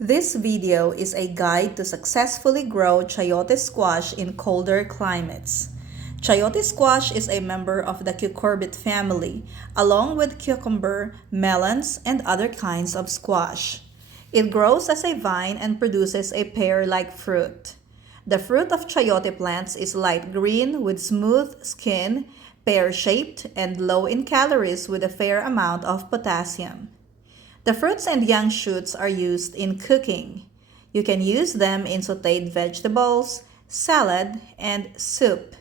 This video is a guide to successfully grow chayote squash in colder climates. Chayote squash is a member of the cucurbit family, along with cucumber, melons, and other kinds of squash. It grows as a vine and produces a pear-like fruit. The fruit of chayote plants is light green with smooth skin, pear-shaped, and low in calories with a fair amount of potassium. The fruits and young shoots are used in cooking. You can use them in sautéed vegetables, salad, and soup.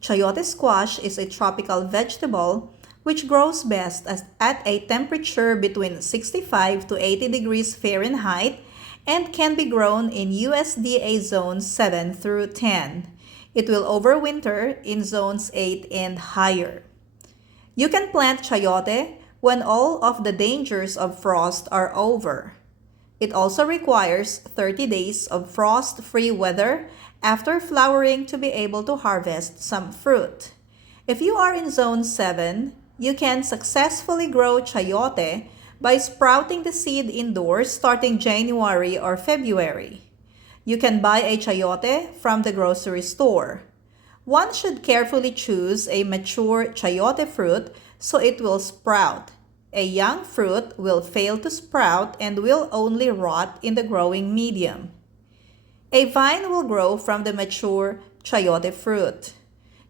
Chayote squash is a tropical vegetable which grows best at a temperature between 65 to 80 degrees Fahrenheit and can be grown in USDA zones 7 through 10. It will overwinter in zones 8 and higher. You can plant chayote when all of the dangers of frost are over. It also requires 30 days of frost-free weather after flowering to be able to harvest some fruit. If you are in Zone 7, you can successfully grow chayote by sprouting the seed indoors starting January or February. You can buy a chayote from the grocery store. One should carefully choose a mature chayote fruit so it will sprout. A young fruit will fail to sprout and will only rot in the growing medium. A vine will grow from the mature chayote fruit.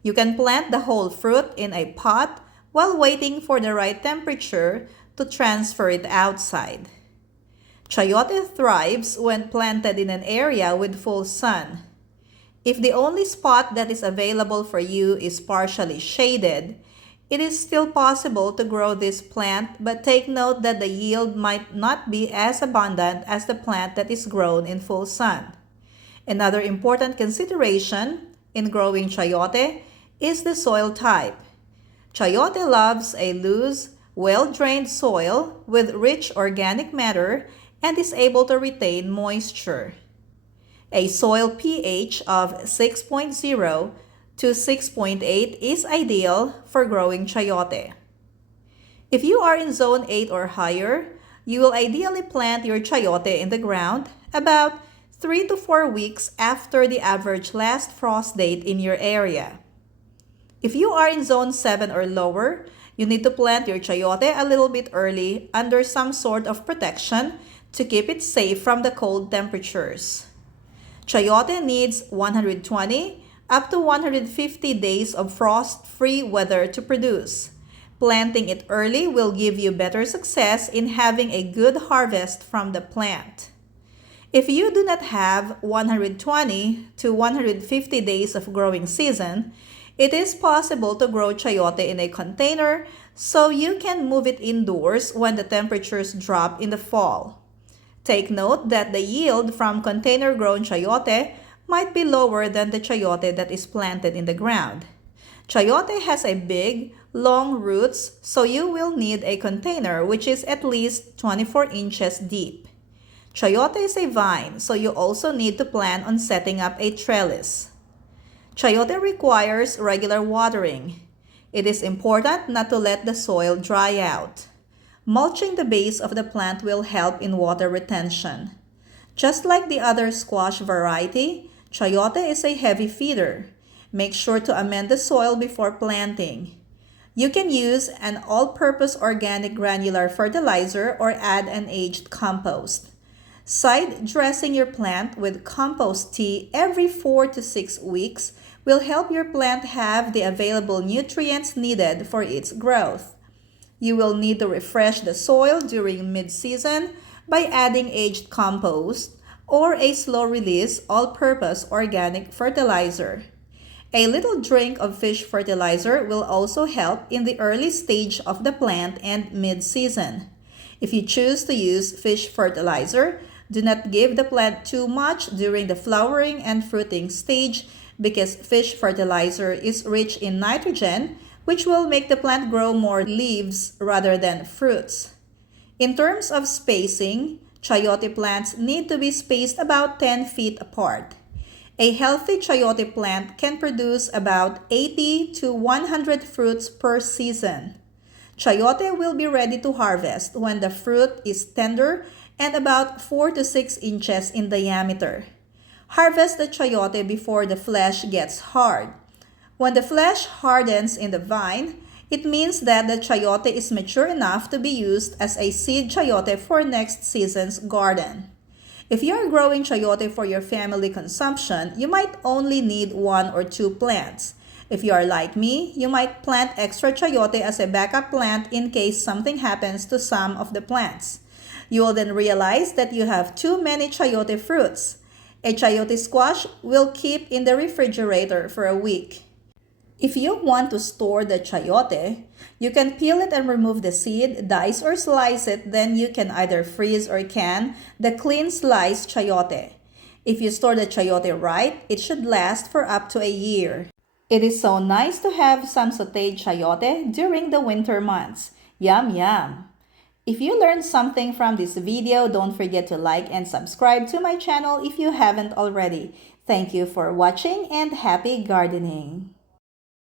You can plant the whole fruit in a pot while waiting for the right temperature to transfer it outside. Chayote thrives when planted in an area with full sun. If the only spot that is available for you is partially shaded, it is still possible to grow this plant, but take note that the yield might not be as abundant as the plant that is grown in full sun. Another important consideration in growing chayote is the soil type. Chayote loves a loose, well-drained soil with rich organic matter and is able to retain moisture. A soil pH of 6.0 to 6.8 is ideal for growing chayote. If you are in Zone 8 or higher, you will ideally plant your chayote in the ground about 3 to 4 weeks after the average last frost date in your area. If you are in Zone 7 or lower, you need to plant your chayote a little bit early under some sort of protection to keep it safe from the cold temperatures. Chayote needs 120 up to 150 days of frost-free weather to produce. Planting it early will give you better success in having a good harvest from the plant. If you do not have 120 to 150 days of growing season, it is possible to grow chayote in a container so you can move it indoors when the temperatures drop in the fall. Take note that the yield from container-grown chayote might be lower than the chayote that is planted in the ground. Chayote has a big, long roots, so you will need a container which is at least 24 inches deep. Chayote is a vine, so you also need to plan on setting up a trellis. Chayote requires regular watering. It is important not to let the soil dry out. Mulching the base of the plant will help in water retention. Just like the other squash variety, chayote is a heavy feeder. Make sure to amend the soil before planting. You can use an all-purpose organic granular fertilizer or add an aged compost. Side dressing your plant with compost tea every 4 to 6 weeks will help your plant have the available nutrients needed for its growth. You will need to refresh the soil during mid-season by adding aged compost or a slow-release all-purpose organic fertilizer. A little drink of fish fertilizer will also help in the early stage of the plant and mid-season. If you choose to use fish fertilizer, do not give the plant too much during the flowering and fruiting stage because fish fertilizer is rich in nitrogen, which will make the plant grow more leaves rather than fruits. In terms of spacing, chayote plants need to be spaced about 10 feet apart. A healthy chayote plant can produce about 80 to 100 fruits per season. Chayote will be ready to harvest when the fruit is tender and about 4 to 6 inches in diameter. Harvest the chayote before the flesh gets hard. When the flesh hardens in the vine, it means that the chayote is mature enough to be used as a seed chayote for next season's garden. If you are growing chayote for your family consumption, you might only need 1 or 2 plants. If you are like me, you might plant extra chayote as a backup plant in case something happens to some of the plants. You will then realize that you have too many chayote fruits. A chayote squash will keep in the refrigerator for a week. If you want to store the chayote, you can peel it and remove the seed, dice or slice it, then you can either freeze or can the clean sliced chayote. If you store the chayote right, it should last for up to a year. It is so nice to have some sauteed chayote during the winter months. Yum yum! If you learned something from this video, don't forget to like and subscribe to my channel if you haven't already. Thank you for watching and happy gardening!